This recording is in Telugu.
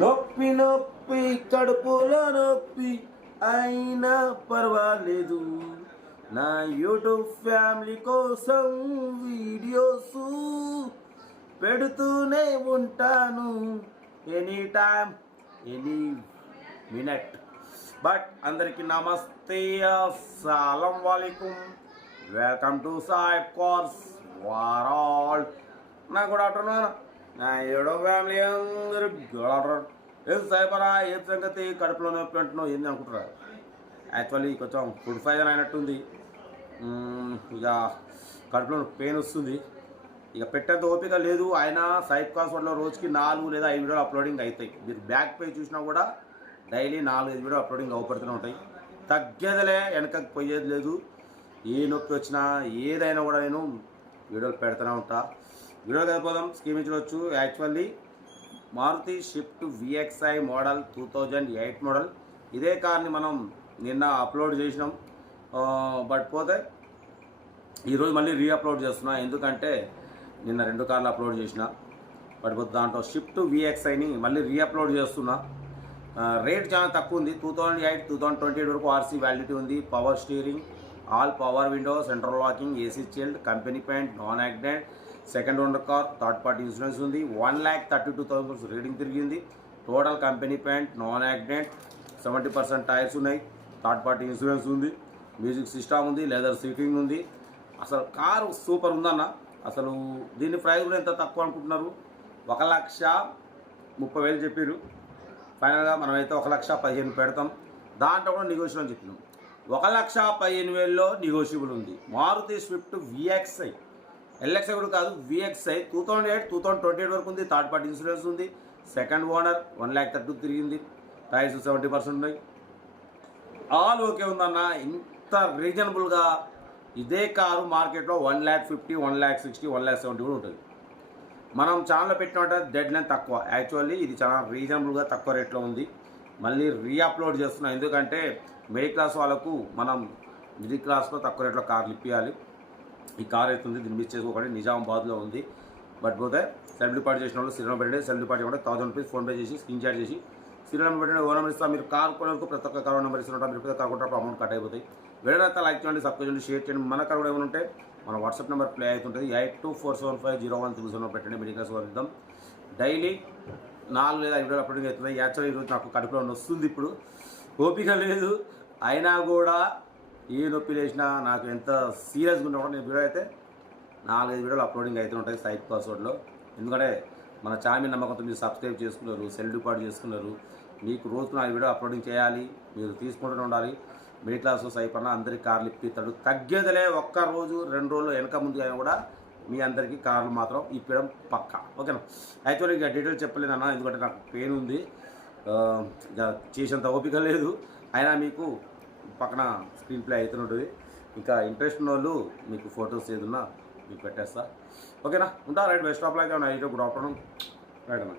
నొప్పి నొప్పి కడుపులో నొప్పి అయినా పర్వాలేదు, నా యూట్యూబ్ ఫ్యామిలీ కోసం వీడియోస్ పెడుతూనే ఉంటాను any time any minute. But అందరికీ నమస్తే, అస్సలం వాలేకుమ్, వెల్కమ్ టు సాయిబ్ కోర్స్ వారాల్. నా గుడ్ ఆఫ్టర్నూన్, నా యూట్యూబ్ ఫ్యామిలీ అందరూ గుడ్ ఆఫ్టర్నూన్. ఏం సాయిబరా, ఏం సంగతి, కడుపులో నొప్పి అంటున్నావు ఏంది అనుకుంటారా? యాక్చువల్లీ కొంచెం ఫుడ్ పాయిజన్ అయినట్టుంది. ఇక కడుపులో పెయిన్ వస్తుంది. ఇక పెట్టేంత ఓపిక లేదు. ఆయన సాయిబ్ కోర్స్ వల్ల రోజుకి 4 లేదా 5 వీడియోలు అప్లోడింగ్ అవుతాయి. మీరు బ్యాక్ పేజ్ చూసినా కూడా డైలీ 4-5 వీడియో అప్లోడింగ్ అవపడుతూనే ఉంటాయి. తగ్గేదిలే, వెనకకి పోయేది లేదు. ఏ నొప్పి వచ్చినా ఏదైనా కూడా నేను వీడియోలు పెడుతూనే ఉంటా. వీడియోకి వెళ్ళిపోదాం, స్కీమ్ ఇచ్చవచ్చు. Actually Maruti Swift VXi model 2008 model. ఇదే కార్ని మనం నిన్న అప్లోడ్ చేసినాం. బట్ పోతే ఈరోజు మళ్ళీ రీఅప్లోడ్ చేస్తున్నా, ఎందుకంటే నిన్న 2 కార్లు అప్లోడ్ చేసిన. బట్ పోతే దాంట్లో షిఫ్ట్ VXiని మళ్ళీ రీఅప్లోడ్ చేస్తున్నా. రేట్ చాలా తక్కువ ఉంది. 2008-2028 వరకు RC వ్యాలిడిటీ ఉంది. Power steering, all power window, central locking, AC chilled, company paint, non accident, second owner car, third party insurance ఉంది. 1,32,000 రీడింగ్ తిరిగింది. Total company paint, non accident, 70% tyres ఉన్నాయి. థర్డ్ పార్టీ ఇన్సూరెన్స్ ఉంది. మ్యూజిక్ సిస్టమ్ ఉంది. లెదర్ సీటింగ్ ఉంది. అసలు కారు సూపర్ ఉందన్న. అసలు దీని ప్రైస్ కూడా ఎంత తక్కువ అనుకుంటున్నారు? 1,30,000 చెప్పారు. ఫైనల్గా మనమైతే 1,15,000 పెడతాం. దాంట్లో కూడా నెగోషియబుల్ అని చెప్పినాం. 1,15,000లో నెగోషియబుల్ ఉంది. మారుతి స్విఫ్ట్ VXi, LXi కూడా కాదు, VXi 2008-2028 వరకు ఉంది. థర్డ్ పార్టీ ఇన్సూరెన్స్ ఉంది. సెకండ్ ఓనర్, 1,32,000 తిరిగింది. టైర్స్ 70% ఉన్నాయి. ఆల్ ఓకే ఉందన్న. ఇంత రీజనబుల్గా ఇదే కారు మార్కెట్లో 1,50,000, 1,60,000, 1,70,000 కూడా ఉంటుంది. మనం ఛానల్లో పెట్టినట్టు డెడ్ లైన్ తక్కువ. యాక్చువల్లీ ఇది చాలా రీజనబుల్గా తక్కువ రేట్లో ఉంది. మళ్ళీ రీఅప్లోడ్ చేస్తున్నాం, ఎందుకంటే మిడిల్ క్లాస్ వాళ్ళకు మనం మిడిల్ క్లాస్లో తక్కువ రేట్లో కార్లు ఇప్పించాలి. ఈ కార్ అవుతుంది, దీన్ని మిస్ చేసుకోకండి. నిజామాబాద్లో ఉంది. బట్ పోతే సెల్ఫ్ డిపాజిట్ చేసిన వాళ్ళు సీరియల్ పెట్టండి. సెల్ఫ్ డిపాజిట్ అంటే 1000 రూపీస్ ఫోన్పే చేసి స్క్రీన్ షాట్ చేసి సీరియల్ నెంబర్ పెట్టండి. ఓ నెంబర్ ఇస్తాం. మీరు కార్ కొనేందుకు ప్రతి ఒక్క కార్ నెంబర్ ఇస్తున్నట్టు మీరు ప్రతి కార్ అమౌంట్ కట్ అయిపోతాయి. వీడియో లైక్ చేయండి, సబ్స్క్రైబ్ చేయండి, షేర్ చేయండి. మన కార్ కూడా ఏమైనా ఉంటే మన వాట్సాప్ నెంబర్ ప్లే అవుతుంటుంది. 8247501307 పెట్టండి. మిడిల్ క్లాస్ వాళ్ళు ఇద్దాం. డైలీ 4 లేదా 5 వీడియోలు అప్లోడింగ్ అవుతుంది. యాక్చువల్లీ ఈరోజు నాకు కడుపులో వస్తుంది. ఇప్పుడు ఓపిక లేదు, అయినా కూడా ఏ నొప్పి లేచినా నాకు ఎంత సీరియస్గా ఉన్నా కూడా నేను వీడియో అయితే 4-5 వీడియోలు అప్లోడింగ్ అవుతూ ఉంటాయి సాయిబ్ కోర్స్ రోడ్లో. ఎందుకంటే మన ఛానల్ నమ్మకంతో మీరు సబ్స్క్రైబ్ చేసుకున్నారు, సెల్ఫ్ డిపాజిట్ చేసుకున్నారు. మీకు రోజుకు 4 వీడియో అప్లోడింగ్ చేయాలి, మీరు తీసుకుంటూనే ఉండాలి. మిడిల్ క్లాస్ సైప్ అన్న అందరికీ కార్లు ఇప్పిస్తాడు. తగ్గేదిలే, ఒక్క రోజు 2 రోజులు వెనక ముందు అయినా కూడా మీ అందరికీ కార్లు మాత్రం ఇప్పడం పక్క. ఓకేనా? యాక్చువల్లీ ఇక డీటెయిల్స్ చెప్పలేదన్న, ఎందుకంటే నాకు పెయిన్ ఉంది, ఇక చేసేంత ఓపిక లేదు. అయినా మీకు పక్కన స్క్రీన్ ప్లే అవుతుంటుంది. ఇంకా ఇంట్రెస్ట్ ఉన్న వాళ్ళు మీకు ఫొటోస్ ఏదన్నా మీకు పెట్టేస్తా. ఓకేనా? ఉంటా. Right, best of like. Good afternoon. Right అన్న.